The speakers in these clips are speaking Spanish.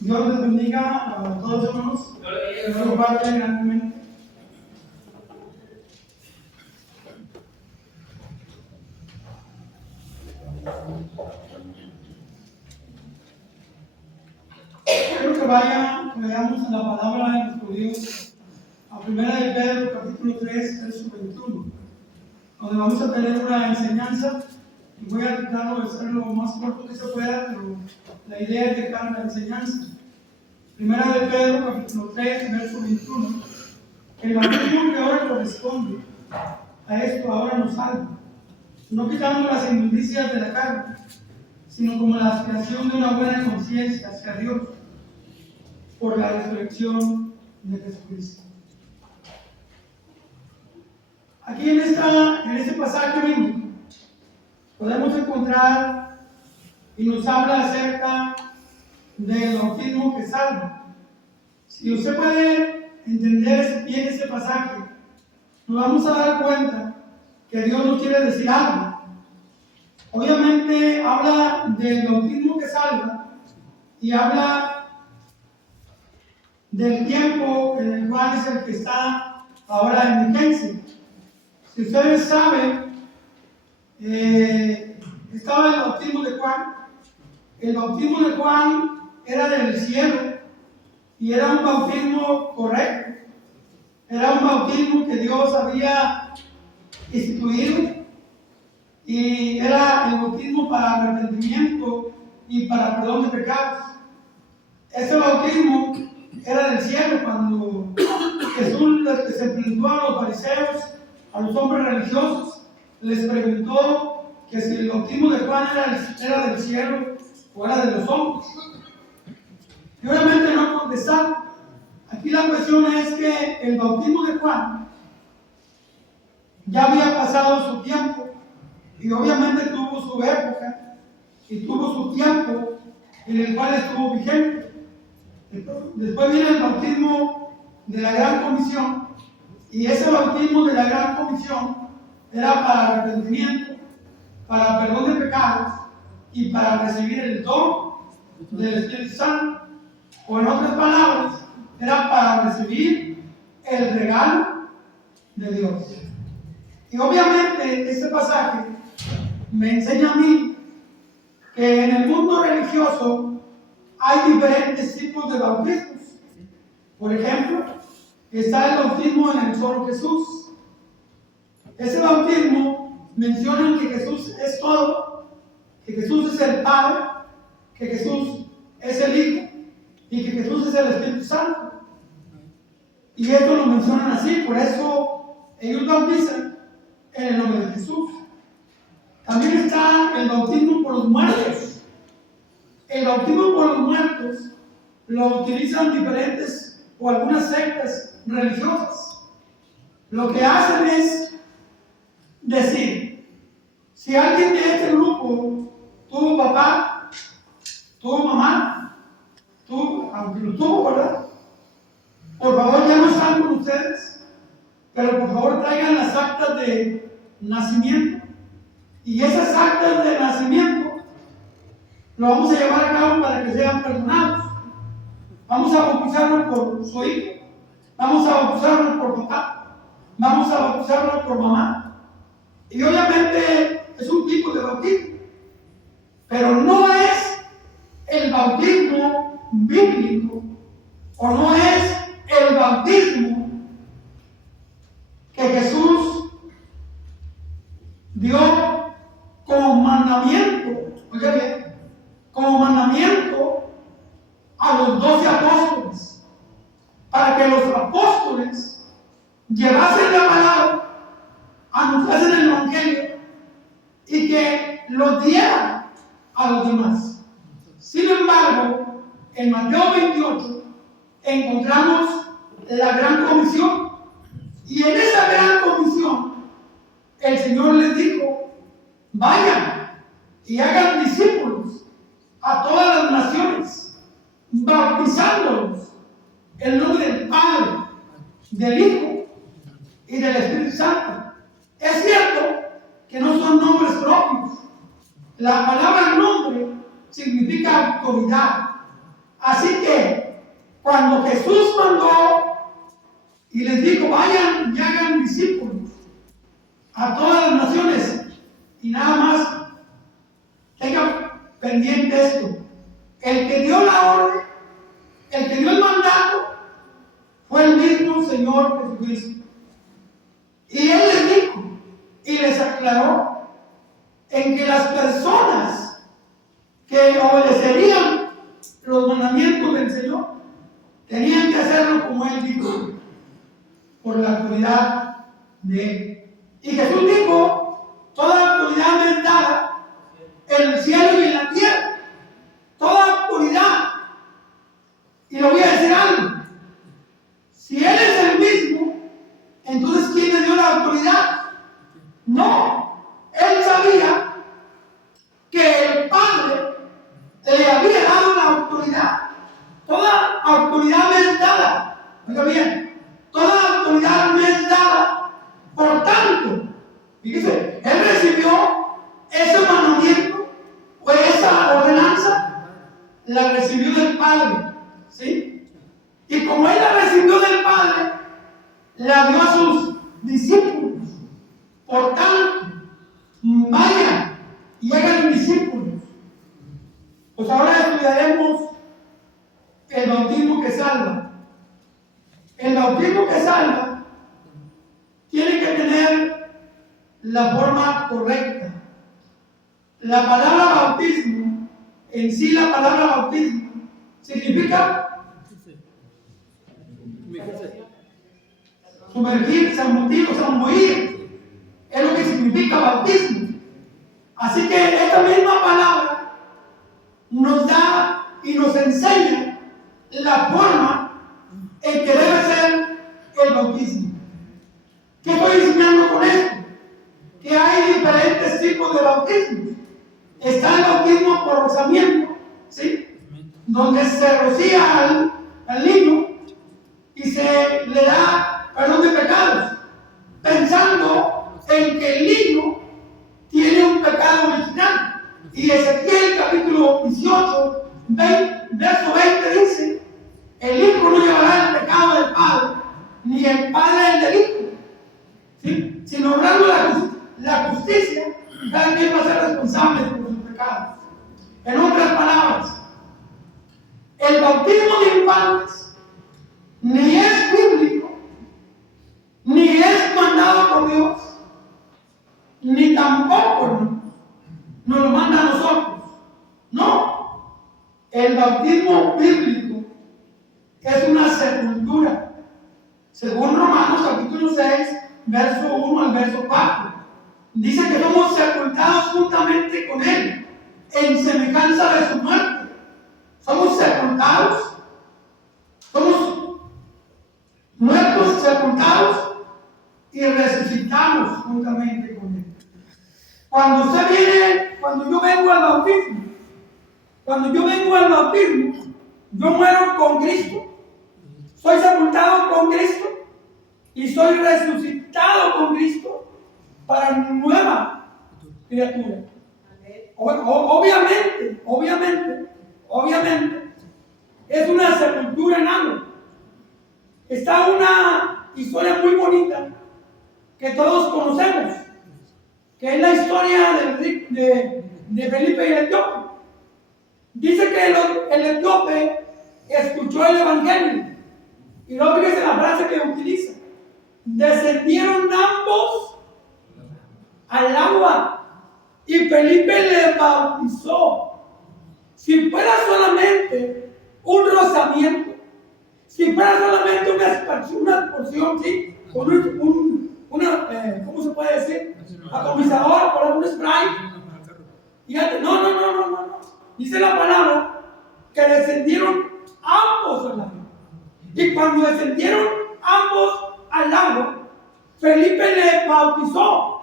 Dios les bendiga a todos hermanos. Que Dios los guarde grandemente. Quiero que veamos en la palabra de nuestro Dios, a primera de Pedro, capítulo 3, verso 21, donde vamos a tener una enseñanza, y voy a tratar de hacer lo más corto que se pueda, pero la idea es dejar la enseñanza. Primera de Pedro, capítulo 3, verso 21, el bautismo que ahora corresponde a esto ahora nos salva, no quitando las inmundicias de la carne, sino como la aspiración de una buena conciencia hacia Dios, por la resurrección de Jesucristo. Aquí en este pasaje bíblico podemos encontrar y nos habla acerca del bautismo que salva. Si usted puede entender bien este pasaje, nos vamos a dar cuenta que Dios nos quiere decir algo. Obviamente habla del bautismo que salva y habla del tiempo en el cual es el que está ahora en vigencia. Si ustedes saben, estaba el bautismo de Juan. El bautismo de Juan era del cielo y era un bautismo correcto. Era un bautismo que Dios había instituido y era el bautismo para arrepentimiento y para perdón de pecados. Ese bautismo era del cielo. Cuando Jesús se presentó a los fariseos, a los hombres religiosos, les preguntó que si el bautismo de Juan era del cielo o era de los hombres. Y obviamente no contestaron. Aquí la cuestión es que el bautismo de Juan ya había pasado su tiempo y obviamente tuvo su época y tuvo su tiempo en el cual estuvo vigente. Después viene el bautismo de la Gran Comisión, y ese bautismo de la Gran Comisión era para arrepentimiento, para perdón de pecados y para recibir el don del Espíritu Santo. O en otras palabras, era para recibir el regalo de Dios. Y obviamente este pasaje me enseña a mí que en el mundo religioso hay diferentes tipos de bautismos. Por ejemplo, está el bautismo en el solo Jesús. Ese bautismo menciona que Jesús es todo, que Jesús es el Padre, que Jesús es el Hijo y que Jesús es el Espíritu Santo. Y esto lo mencionan así, por eso ellos bautizan en el nombre de Jesús. También está el bautismo por los muertos. El bautismo por los muertos lo utilizan diferentes o algunas sectas religiosas. Lo que hacen es decir, si alguien de este grupo tuvo papá, tuvo mamá, aunque lo tuvo, ¿verdad? Por favor, ya no están con ustedes, pero por favor traigan las actas de nacimiento. Y esas actas de nacimiento lo vamos a llevar a cabo para que sean perdonados. Vamos a bautizarlo por su hijo, vamos a bautizarlo por papá, vamos a bautizarlo por mamá. Y obviamente es un tipo de bautismo, pero no es el bautismo bíblico, o no es el bautismo que Jesús dio como mandamiento, oiga bien, como mandamiento a los 12 apóstoles, para que los apóstoles llevasen la palabra, anunciasen el evangelio y que lo dieran a los demás. Sin embargo, en Mateo 28 encontramos la gran comisión, y en esa gran comisión el Señor les dijo: vayan y hagan discípulos a todas las naciones, bautizándolos en el nombre del Padre, del Hijo y del Espíritu Santo. Es cierto que no son nombres propios. La palabra nombre significa autoridad. Así que cuando Jesús mandó y les dijo, vayan y hagan discípulos a todas las naciones, y nada más tengan pendiente esto, el que dio la orden, el que dio el mandato, fue el mismo Señor Jesucristo. Y Él les dijo y les aclaró en que las personas que obedecerían los mandamientos del Señor tenían que hacerlo como Él dijo, por la autoridad de Él. Y Jesús dijo, toda autoridad me es dada en el cielo y en la tierra. Toda autoridad. Y le voy a decir algo. Si Él es el mismo, entonces ¿quién le dio la autoridad? No. Él sabía que el Padre le había dado la autoridad. Toda autoridad me es dada. Oiga bien, toda autoridad me es dada. Por tanto, fíjese, Él recibió ese mandamiento o esa ordenanza, la recibió del Padre. ¿Sí? Y como Él la recibió del Padre, la dio a sus discípulos. Por tanto, vayan y hagan discípulos. Pues ahora estudiaremos el bautismo que salva. El bautismo que salva tiene que tener la forma correcta. La palabra bautismo, en sí la palabra bautismo, significa sumergirse, hundir, o sea, morir. Es lo que significa bautismo. Así que esta misma palabra nos da y nos enseña la forma en que debe ser el bautismo. ¿Qué estoy enseñando con esto? Que hay diferentes tipos de bautismo. Está el bautismo por rociamiento, ¿sí? Donde se rocía al niño y se le da perdón de pecados, pensando en que el niño tiene un pecado original. Y Ezequiel capítulo 18, verso 20 dice, el hijo no llevará el pecado del padre, ni el padre el del hijo, ¿sí? Sino obrando la justicia, cada quien va a ser responsable por sus pecados. En otras palabras, el bautismo de infantes ni es bíblico, ni es mandado por Dios, ni tampoco nos lo manda a nosotros. No, el bautismo bíblico es una sepultura, según Romanos capítulo 6, verso 1 al verso 4. Dice que somos sepultados juntamente con Él, en semejanza de su muerte. Somos sepultados, somos muertos, sepultados y resucitamos juntamente con Él. Cuando yo vengo al bautismo, yo muero con Cristo, soy sepultado con Cristo y soy resucitado con Cristo para nueva criatura. Obviamente, es una sepultura en algo. Está una historia muy bonita que todos conocemos, que es la historia de Felipe y el etíope. Dice que el etíope escuchó el evangelio, y no fíjese la frase que utiliza: descendieron ambos al agua y Felipe le bautizó. Si fuera solamente un rozamiento, si fuera solamente una porción, ¿sí? Con ¿cómo se puede decir? Atomizador, por un spray. No. Dice la palabra que descendieron ambos al agua. Y cuando descendieron ambos al agua, Felipe le bautizó.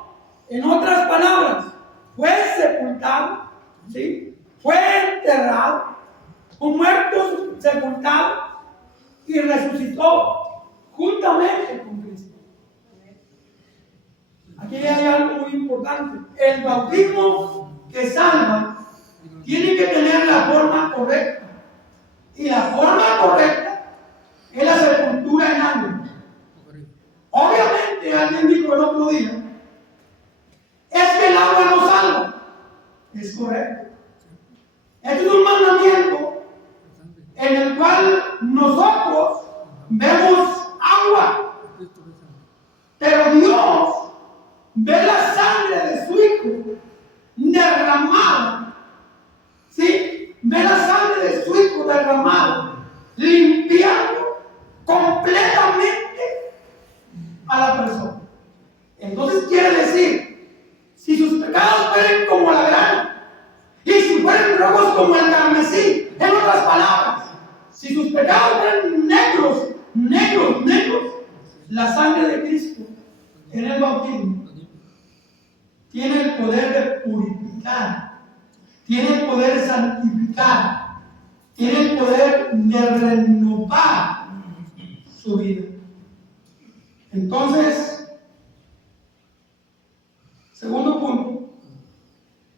En otras palabras, fue sepultado, ¿sí? Fue enterrado, un muerto sepultado y resucitó juntamente con Cristo. Aquí hay algo muy importante. El bautismo que salva tiene que tener la forma correcta. Y la forma correcta es la sepultura en agua. Obviamente, alguien dijo el otro día, es que el agua no salva. Es correcto. Este es un mandamiento en el cual nosotros vemos agua, pero Dios ve la sangre de su Hijo derramada, ¿sí? Ve la sangre de su Hijo derramada, limpiando completamente a la persona. Entonces quiere decir, si sus pecados fueren como la grana, y si fueren rojos como el carmesí, en otras palabras, si sus pecados fueran negros, la sangre de Cristo en el bautismo tiene el poder de purificar, tiene el poder de santificar, tiene el poder de renovar su vida. Entonces, segundo punto,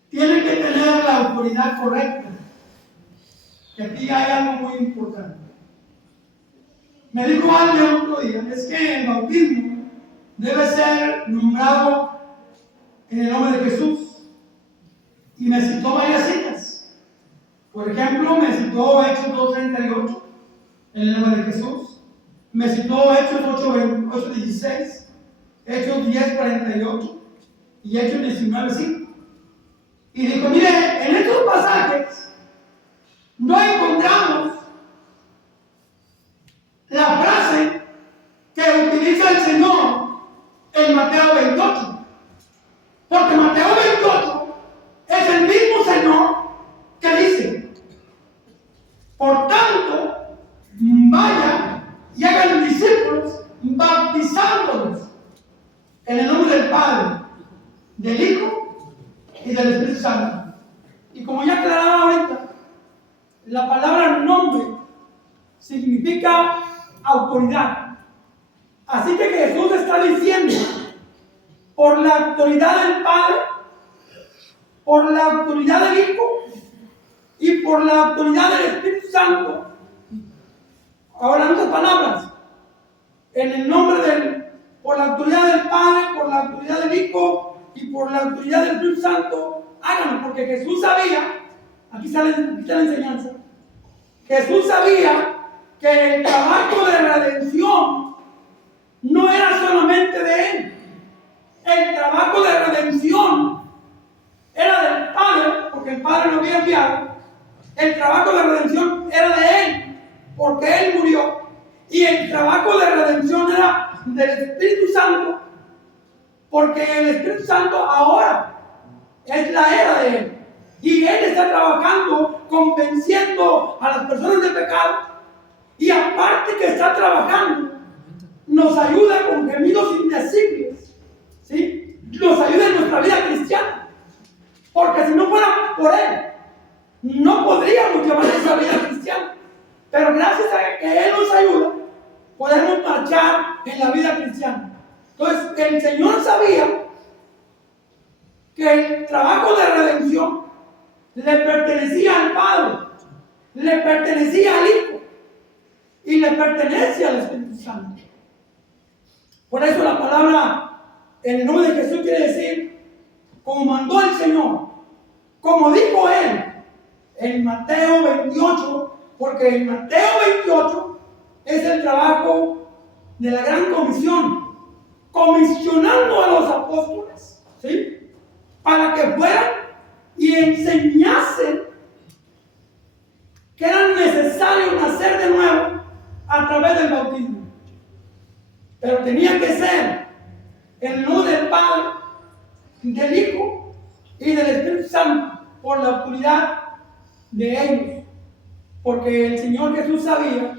tiene que tener la autoridad correcta. Y aquí hay algo muy importante. Me dijo alguien otro día, es que el bautismo debe ser nombrado en el nombre de Jesús. Y me citó varias citas. Por ejemplo, me citó Hechos 2:38, en el nombre de Jesús. Me citó Hechos 8:16, Hechos 10:48 y Hechos 19:5. Y dijo, mire, en estos pasajes no encontramos la frase que utiliza el Señor en Mateo 28. Porque Mateo 28 es el mismo Señor que dice, por tanto, vayan y hagan discípulos bautizándolos en el nombre del Padre, del Hijo y del Espíritu Santo. Y como ya aclaraba ahorita, la palabra nombre significa autoridad. Así que Jesús está diciendo, por la autoridad del Padre, por la autoridad del Hijo y por la autoridad del Espíritu Santo. Ahora, en otras palabras, en el nombre por la autoridad del Padre, por la autoridad del Hijo y por la autoridad del Espíritu Santo, háganlo, porque Jesús sabía, aquí está la enseñanza, Jesús sabía que el trabajo de redención no era solamente de Él. El trabajo de redención era del Padre, porque el Padre lo había enviado. El trabajo de redención era de Él, porque Él murió. Y el trabajo de redención era del Espíritu Santo, porque el Espíritu Santo ahora es la era de Él. Y Él está trabajando, convenciendo a las personas del pecado. Y aparte que está trabajando, nos ayuda con gemidos indecibles, ¿sí? Nos ayuda en nuestra vida cristiana. Porque si no fuera por Él, no podríamos llevar esa vida cristiana. Pero gracias a que Él nos ayuda, podemos marchar en la vida cristiana. Entonces, el Señor sabía que el trabajo de redención le pertenecía al Padre, le pertenecía al Hijo y le pertenece al Espíritu Santo. Por eso la palabra en el nombre de Jesús quiere decir, como mandó el Señor, como dijo Él en Mateo 28, porque en Mateo 28 es el trabajo de la gran comisión, comisionando a los apóstoles, ¿sí? Para que fueran y enseñasen que era necesario nacer de nuevo a través del bautismo. Pero tenía que ser en el nombre del Padre, del Hijo y del Espíritu Santo, por la autoridad de ellos. Porque el Señor Jesús sabía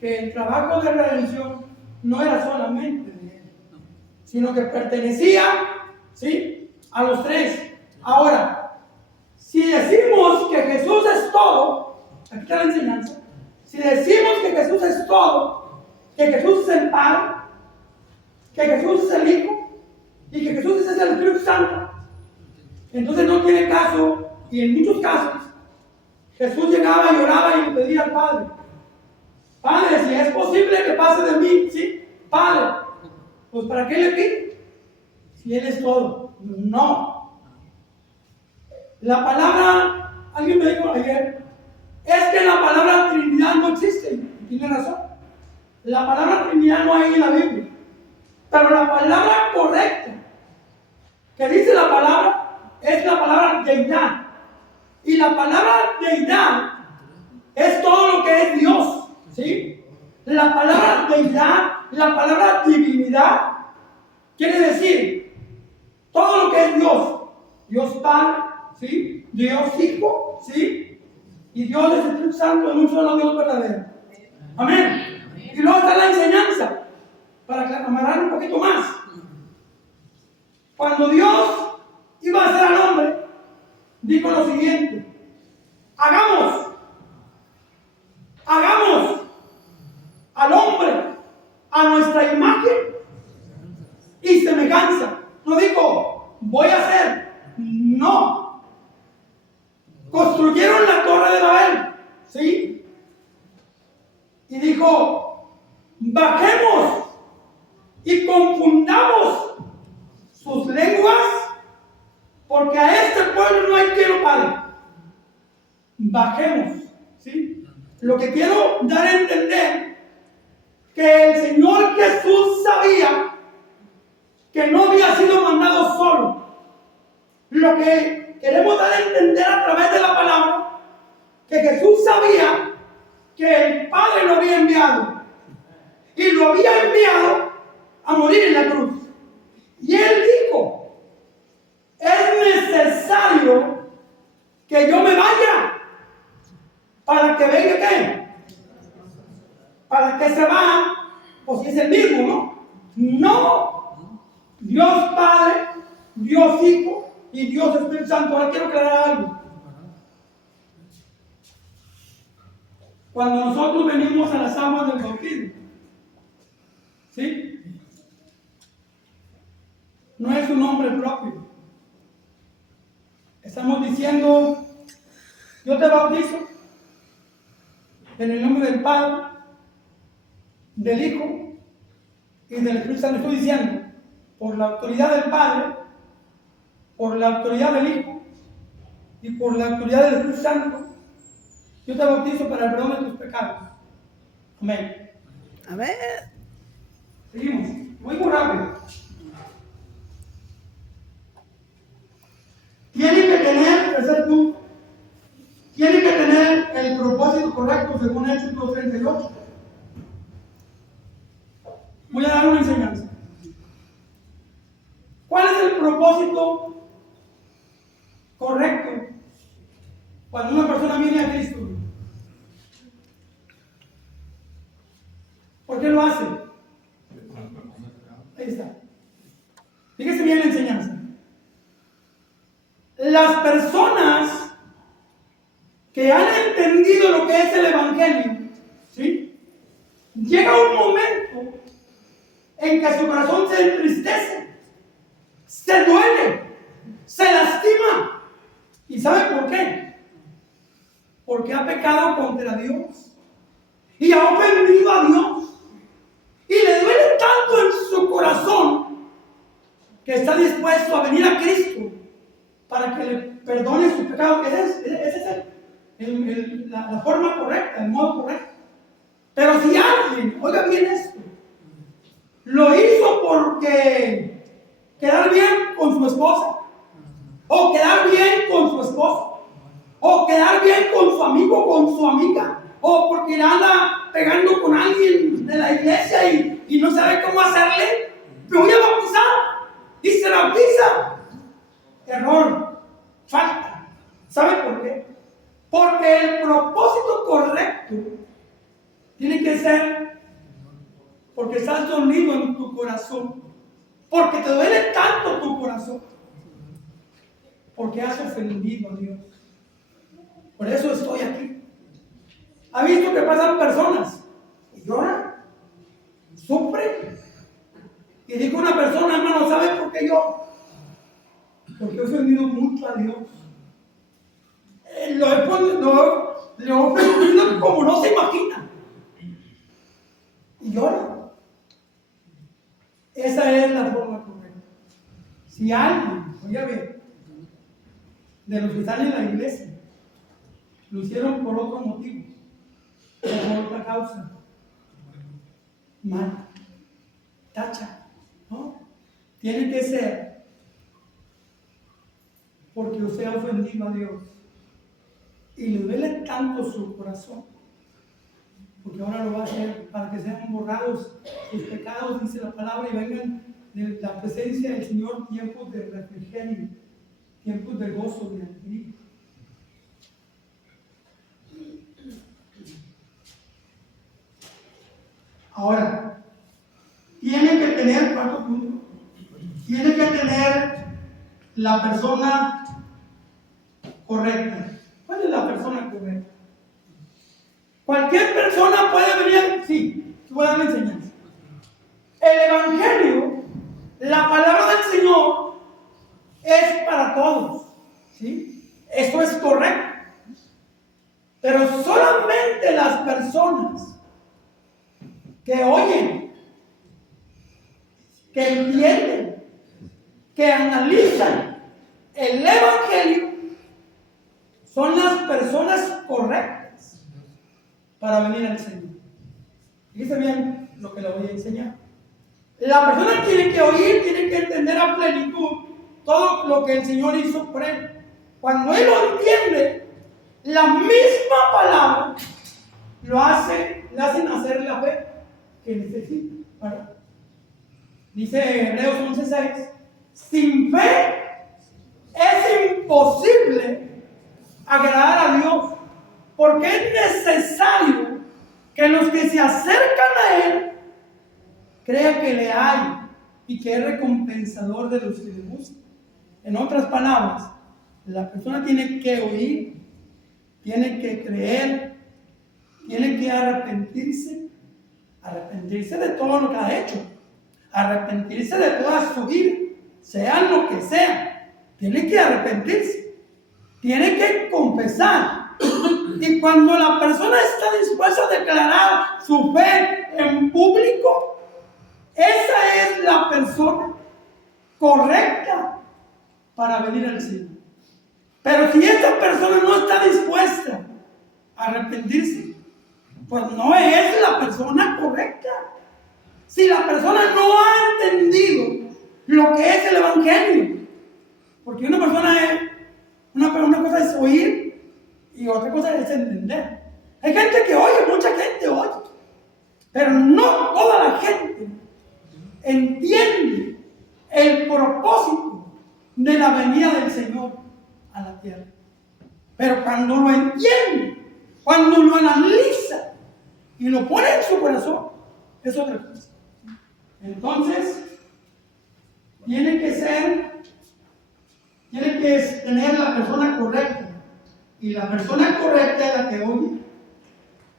que el trabajo de redención no era solamente de Él, sino que pertenecía, ¿sí?, a los tres. Ahora, si decimos que Jesús es todo, aquí está la enseñanza. Si decimos que Jesús es todo, que Jesús es el Padre, que Jesús es el Hijo y que Jesús es el Espíritu Santo, entonces no tiene caso, y en muchos casos Jesús llegaba y oraba y le pedía al Padre, Padre, si es posible que pase de mí, ¿sí? Padre, pues ¿para qué le pido? Si Él es todo. No. La palabra, alguien me dijo ayer, es que la palabra Trinidad no existe. Y tiene razón. La palabra Trinidad no hay en la Biblia. Pero la palabra correcta que dice la palabra es la palabra deidad. Y la palabra deidad es todo lo que es Dios. ¿Sí? La palabra deidad, la palabra divinidad, quiere decir todo lo que es Dios. Dios Padre, ¿sí? Dios Hijo, ¿sí? Y Dios es el Espíritu Santo en un solo Dios verdadero. Amén. Y luego está la enseñanza, para amarrar un poquito más. Cuando Dios iba a hacer al hombre, dijo lo siguiente: hagamos al hombre a nuestra imagen y semejanza. No dijo, voy a hacer. No. Construyeron la torre de Babel, ¿sí? Y dijo, bajemos y confundamos sus lenguas, porque a este pueblo no hay quien lo pague. Bajemos, ¿sí? Lo que quiero dar a entender, que el Señor Jesús sabía que no había sido mandado solo. Lo que queremos dar a entender a través de la palabra, que Jesús sabía que el Padre lo había enviado, y lo había enviado a morir en la cruz. Y Él dijo, es necesario que yo me vaya para que venga ¿qué? Para que se va, pues es el mismo, ¿no? No, Dios Padre, Dios Hijo y Dios Espíritu Santo. Ahora quiero aclarar algo. Cuando nosotros venimos a las aguas del bautismo, ¿sí? No es un nombre propio. Estamos diciendo, yo te bautizo en el nombre del Padre, del Hijo y del Espíritu Santo. Estoy diciendo, por la autoridad del Padre, por la autoridad del Hijo y por la autoridad del Espíritu Santo, yo te bautizo para el perdón de tus pecados. Amén. Amén. Seguimos. Muy rápido. Tiene que tener, tercer punto, tiene que tener el propósito correcto según Hechos 2:38. Voy a dar una enseñanza. ¿Cuál es el propósito correcto cuando una persona viene a Cristo? ¿Por qué lo hace? Ahí está. Fíjese bien la enseñanza. Las personas que han entendido lo que es el Evangelio, ¿sí? Llega un momento en que su corazón se entristece, se duele, se lastima. ¿Y sabe por qué? Porque ha pecado contra Dios y ha ofendido a Dios. Y le duele tanto en su corazón que está dispuesto a venir a Cristo para que le perdone sus pecados. Esa es la forma correcta, el modo correcto. Pero si alguien, oiga bien esto, lo hizo porque quedar bien con su esposa, o quedar bien con su esposo, o quedar bien con su amigo, con su amiga, o porque anda pegando con alguien de la iglesia y no sabe cómo hacerle, me voy a bautizar y se bautiza. Error, falta. ¿Sabe por qué? Porque el propósito correcto tiene que ser porque estás dolido en tu corazón, porque te duele tanto tu corazón, porque has ofendido a Dios. Por eso estoy aquí. ¿Ha visto que pasan personas y lloran, sufren? Y dijo una persona, hermano, ¿sabe por qué yo? Porque he ofendido mucho a Dios. Lo he ofendido como no se imagina. y ora. Esa es la forma correcta. Si alguien, oiga bien, de los que están en la iglesia, lo hicieron por otro motivo, o por otra causa, mal, tacha, ¿no? Tiene que ser porque usted ha ofendido a Dios y le duele tanto su corazón, porque ahora lo va a hacer para que sean borrados sus pecados, dice la palabra, y vengan de la presencia del Señor tiempos de refrigerio, tiempos de gozo, de alegría. Ahora, tiene que tener, ¿cuánto punto? Tiene que tener la persona correcta. ¿Cuál es la persona correcta? Cualquier persona puede venir, sí, voy a dar la enseñanza. El Evangelio, la palabra del Señor, es para todos, ¿sí? Esto es correcto. Pero solamente las personas que oyen, que entienden, que analizan el Evangelio, son las personas correctas para venir al Señor. Fíjense bien lo que le voy a enseñar. La persona tiene que oír, tiene que entender a plenitud todo lo que el Señor hizo por él. Cuando él lo entiende, la misma palabra le hace nacer la fe que necesita, ¿verdad? Dice Hebreos 11:6, sin fe es imposible agradar a Dios, porque es necesario que los que se acercan a Él crean que le hay y que es recompensador de los que le buscan. En otras palabras, la persona tiene que oír, tiene que creer, tiene que arrepentirse de todo lo que ha hecho, arrepentirse de toda su vida, sea lo que sea, tiene que arrepentirse, tiene que confesar. Y cuando la persona está dispuesta a declarar su fe en público, esa es la persona correcta para venir al Señor. Pero si esta persona no está dispuesta a arrepentirse, pues no es la persona correcta. Si la persona no ha entendido lo que es el Evangelio, porque una cosa es oír y otra cosa es entender. Hay gente que oye, mucha gente oye, pero no toda la gente entiende el propósito de la venida del Señor a la tierra. Pero cuando lo entiende, cuando lo analiza y lo pone en su corazón, es otra cosa. Entonces, tiene que tener la persona correcta. Y la persona correcta es la que oye,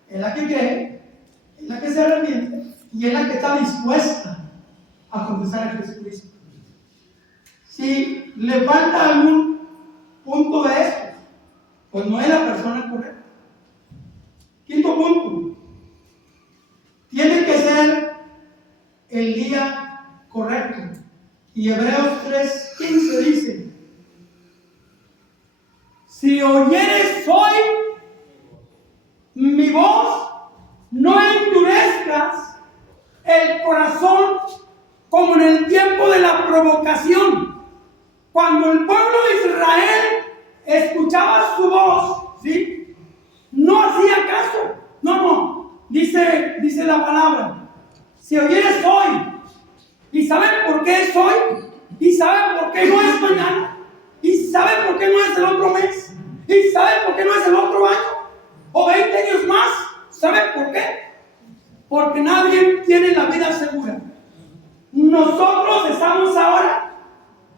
es la que cree, es la que se arrepiente y es la que está dispuesta a confesar a Jesucristo. Si le falta algún punto de esto, pues no es la persona correcta. Quinto punto, tiene que ser el día correcto. Y Hebreos 3:15 dice, si oyeres hoy mi voz, no endurezcas el corazón como en el tiempo de la provocación, cuando el pueblo de Israel escuchaba su voz, ¿sí? No hacía caso. No, dice la palabra, si oyeres hoy, ¿y saben por qué es hoy? ¿Y saben por qué no es mañana? ¿Y saben por qué no es el otro mes? ¿Y saben por qué no es el otro año? ¿O 20 años más? ¿Saben por qué? Porque nadie tiene la vida segura. Nosotros estamos ahora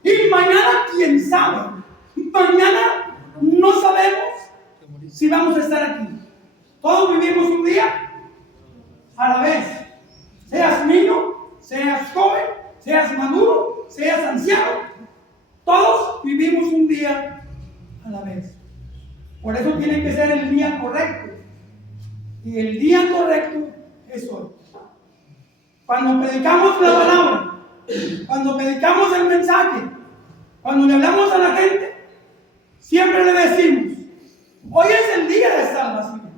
y mañana quién sabe. Mañana no sabemos si vamos a estar aquí. Todos vivimos un día a la vez. Seas niño, seas joven, seas maduro, seas anciano, todos vivimos un día a la vez. Por eso tiene que ser el día correcto. Y el día correcto es hoy. Cuando predicamos la palabra, cuando predicamos el mensaje, cuando le hablamos a la gente, siempre le decimos: hoy es el día de salvación.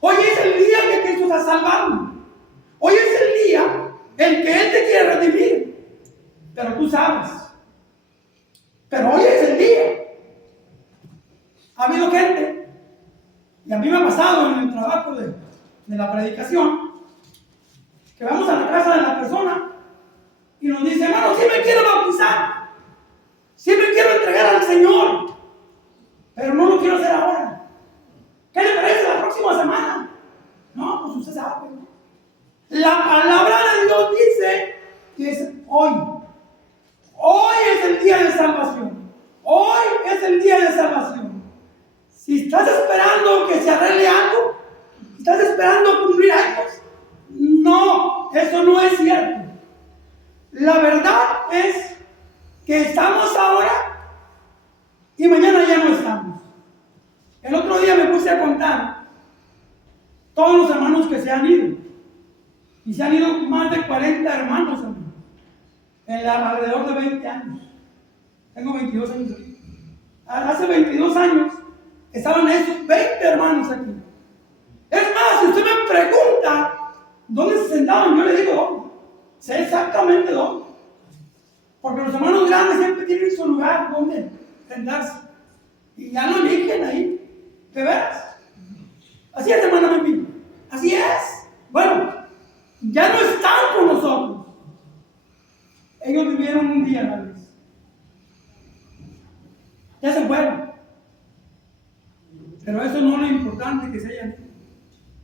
Hoy es el día que Cristo está salvando. Hoy es el día en que Él te quiere redimir. Pero tú sabes. Pero hoy es el día. Ha habido gente, y a mí me ha pasado en el trabajo de la predicación, que vamos a la casa de la persona y nos dice: hermano, sí me quiero bautizar, sí me quiero entregar al Señor, pero no lo quiero hacer ahora. ¿Qué le parece la próxima semana? No, pues usted sabe, ¿no? La palabra de Dios dice que es hoy. Hoy es el día de salvación. Hoy es el día de salvación. Si estás esperando que se arregle algo, si estás esperando cumplir algo, no, eso no es cierto. La verdad es que estamos ahora y mañana ya no estamos. El otro día me puse a contar todos los hermanos que se han ido. Y se han ido más de 40 hermanos, hermanos, alrededor de 20 años. Tengo 22 años aquí. Hace 22 años estaban esos 20 hermanos aquí. Es más, si usted me pregunta dónde se sentaban, yo le digo dónde. Sé exactamente dónde. Porque los hermanos grandes siempre tienen su lugar donde sentarse. Y ya lo eligen ahí. ¿De veras? Así es, hermana Mimi. Así es. Bueno, ya no están con nosotros. Ellos vivieron un día a la vez. Ya se fueron. Pero eso no es lo importante que se hayan ido.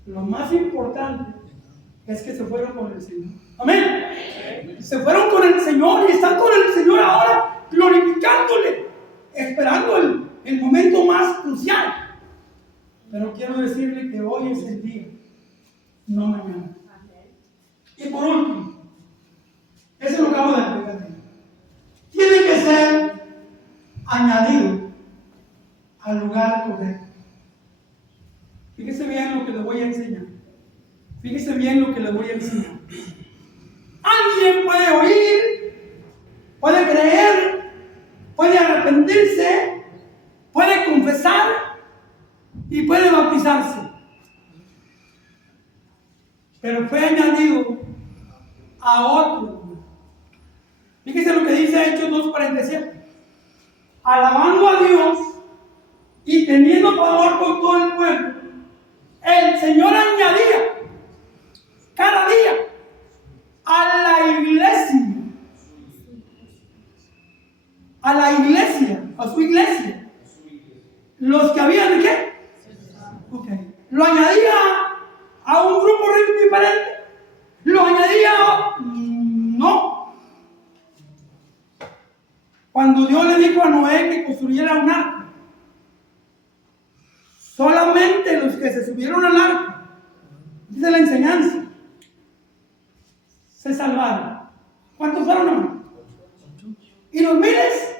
Lo más importante es que se fueron con el Señor. Amén. Se fueron con el Señor y están con el Señor ahora, glorificándole, esperando el momento más crucial. Pero quiero decirle que hoy es el día, no mañana. Y por último, eso lo acabo de explicar. Tiene que ser añadido al lugar correcto. Fíjese bien lo que le voy a enseñar. Fíjese bien lo que le voy a enseñar. Alguien puede oír, puede creer, puede arrepentirse, puede confesar y puede bautizarse. Pero fue añadido a otro. Fíjese lo que dice Hechos 2:47. Alabando a Dios y teniendo favor con todo el pueblo, el Señor añadía cada día a la iglesia, a su iglesia, los que habían ¿de qué? Okay. Lo añadía a un grupo diferente, lo añadía no. Cuando Dios le dijo a Noé que construyera un arca, solamente los que se subieron al arca, dice la enseñanza, se salvaron. ¿Cuántos fueron, hermano? Y los miles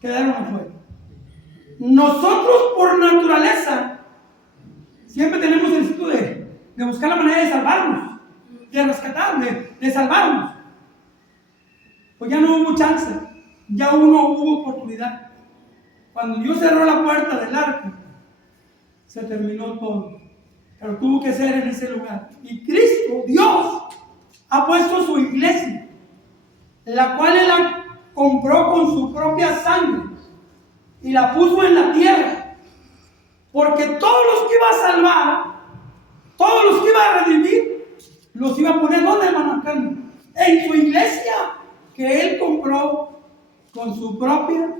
quedaron afuera. Nosotros por naturaleza siempre tenemos el sitio de buscar la manera de salvarnos, de rescatar, de salvarnos. Pues ya no hubo chance, ya no hubo oportunidad. Cuando Dios cerró la puerta del arca, se terminó todo. Pero tuvo que ser en ese lugar. Y Cristo, Dios, ha puesto su iglesia, la cual Él la compró con su propia sangre y la puso en la tierra. Porque todos los que iba a salvar, todos los que iba a redimir, los iba a poner ¿dónde, hermano Carmen? En su iglesia que Él compró con su propia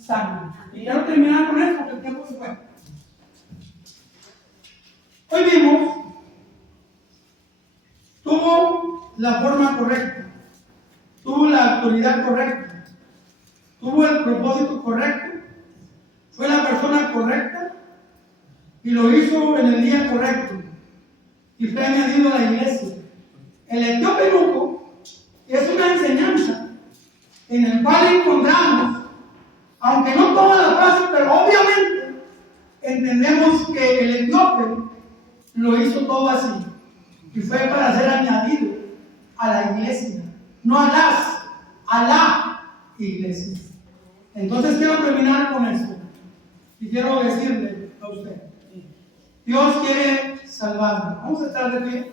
sangre. Y quiero terminar con esto porque el tiempo se fue. Hoy vimos, tuvo la forma correcta, tuvo la autoridad correcta, tuvo el propósito correcto, fue la persona correcta y lo hizo en el día correcto y fue añadido a la iglesia. El etíope eunuco es una enseñanza en el cual encontramos, aunque no toda la frase, pero obviamente entendemos que el etíope lo hizo todo así. y fue para ser añadido a la iglesia, no a la iglesia. Entonces quiero terminar con esto y quiero decirle a usted, Dios quiere salvarme. Vamos a estar de pie.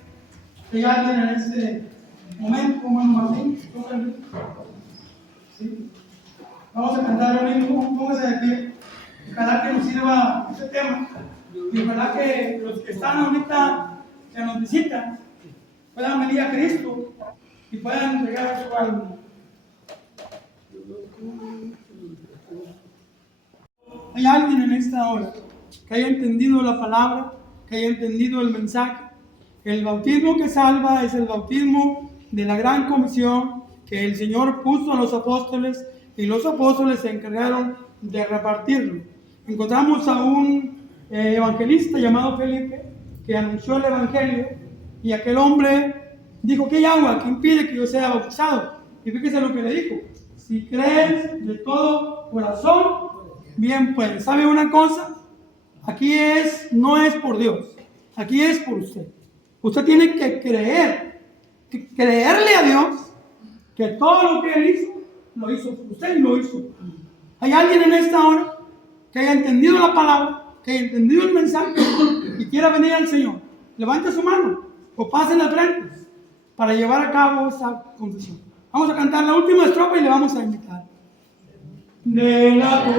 Hay alguien en este momento, como en Martín, ¿sí? Vamos a cantar un himno, póngase de pie. Ojalá que nos sirva este tema y ojalá que los que están ahorita, que nos visitan, puedan venir a Cristo y puedan entregar su alma. Hay alguien en esta hora que haya entendido la palabra, que haya entendido el mensaje. El bautismo que salva es el bautismo de la gran comisión que el Señor puso a los apóstoles y los apóstoles se encargaron de repartirlo. Encontramos a un evangelista llamado Felipe que anunció el evangelio y aquel hombre dijo: ¿qué hay agua que impide que yo sea bautizado? Y fíjese lo que le dijo: si crees de todo corazón, bien puedes. ¿Sabe una cosa? Aquí no es por Dios, aquí es por usted. Usted tiene que creerle a Dios que todo lo que Él hizo, lo hizo por usted y lo hizo. ¿Hay alguien en esta hora que haya entendido la palabra, que haya entendido el mensaje y quiera venir al Señor? Levante su mano o pase en la frente para llevar a cabo esa confesión. Vamos a cantar la última estrofa y le vamos a invitar. De la